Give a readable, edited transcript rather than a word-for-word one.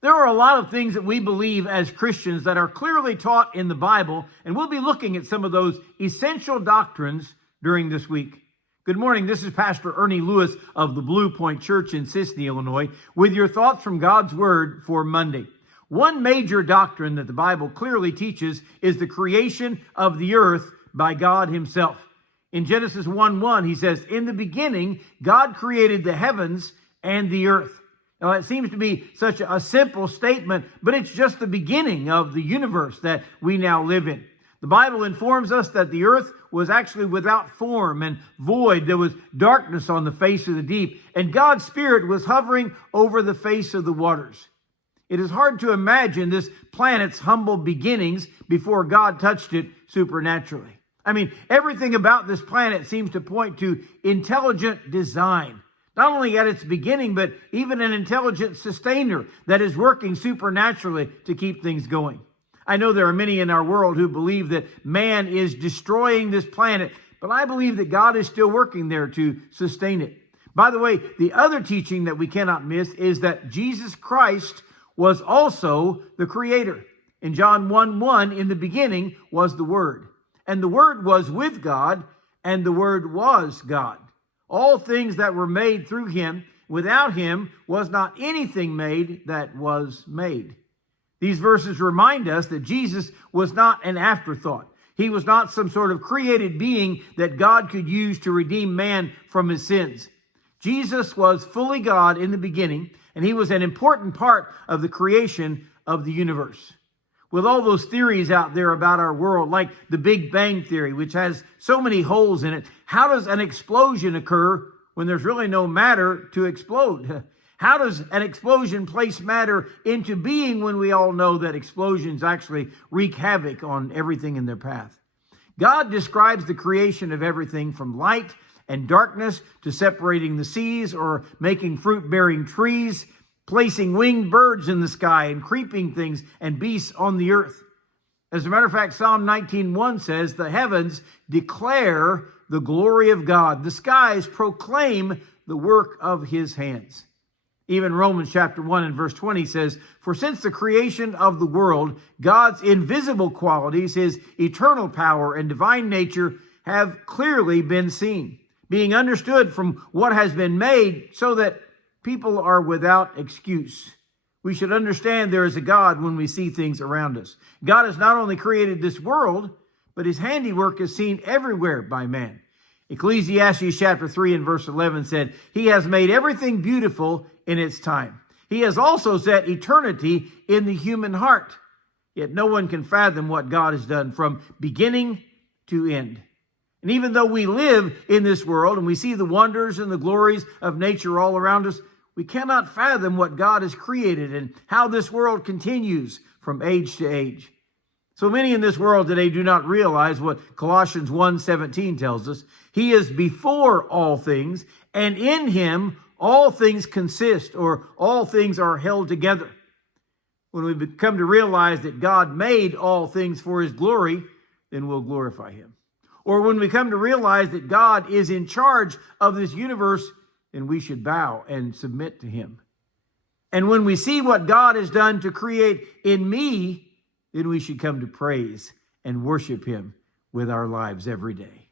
There are a lot of things that we believe as Christians that are clearly taught in the Bible, and we'll be looking at some of those essential doctrines during this week. Good morning. This is Pastor Ernie Lewis of the Blue Point Church in Sisney, Illinois, with your thoughts from God's Word for Monday. One major doctrine that the Bible clearly teaches is the creation of the earth by God Himself. In Genesis 1:1, He says, "In the beginning, God created the heavens and the earth." Now, that seems to be such a simple statement, but it's just the beginning of the universe that we now live in. The Bible informs us that the earth was actually without form and void. There was darkness on the face of the deep, and God's Spirit was hovering over the face of the waters. It is hard to imagine this planet's humble beginnings before God touched it supernaturally. I mean, everything about this planet seems to point to intelligent design. Not only at its beginning, but even an intelligent sustainer that is working supernaturally to keep things going. I know there are many in our world who believe that man is destroying this planet, but I believe that God is still working there to sustain it. By the way, the other teaching that we cannot miss is that Jesus Christ was also the creator. In John 1:1, in the beginning was the Word, and the Word was with God, and the Word was God. All things that were made through Him, without Him was not anything made that was made. These verses remind us that Jesus was not an afterthought. He was not some sort of created being that God could use to redeem man from his sins. Jesus was fully God in the beginning, and He was an important part of the creation of the universe. With all those theories out there about our world, like the Big Bang Theory, which has so many holes in it, how does an explosion occur when there's really no matter to explode? How does an explosion place matter into being when we all know that explosions actually wreak havoc on everything in their path? God describes the creation of everything from light and darkness to separating the seas or making fruit-bearing trees, placing winged birds in the sky and creeping things and beasts on the earth. As a matter of fact, Psalm 19:1 says, "The heavens declare the glory of God. The skies proclaim the work of His hands." Even Romans chapter 1 and verse 20 says, "For since the creation of the world, God's invisible qualities, His eternal power and divine nature have clearly been seen, being understood from what has been made, so that people are without excuse." We should understand there is a God when we see things around us. God has not only created this world, but His handiwork is seen everywhere by man. Ecclesiastes chapter 3 and verse 11 said, "He has made everything beautiful in its time. He has also set eternity in the human heart. Yet no one can fathom what God has done from beginning to end." And even though we live in this world and we see the wonders and the glories of nature all around us, we cannot fathom what God has created and how this world continues from age to age. So many in this world today do not realize what Colossians 1:17 tells us. He is before all things, and in Him all things consist, or all things are held together. When we come to realize that God made all things for His glory, then we'll glorify Him. Or when we come to realize that God is in charge of this universe, then we should bow and submit to Him. And when we see what God has done to create in me, then we should come to praise and worship Him with our lives every day.